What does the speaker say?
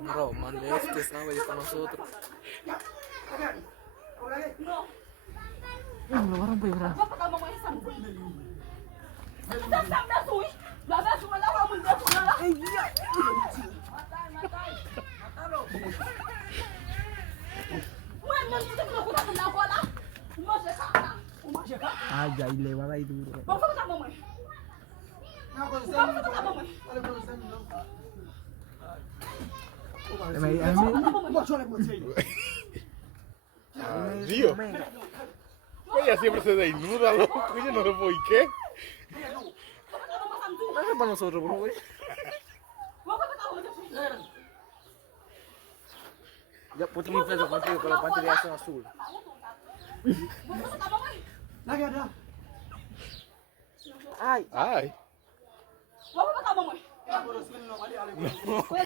Bro, mande este estaba ahí con nosotros. Lo va a romper, bro. Ah, ya, y le va a dar duro. Dios. Ella siempre se desnuda, loco. Yo no sé por qué. No es para nosotros, bro, güey. Ya, ponte mi peso contigo, que los panties ya son azul. Ay. Ay. Vamos a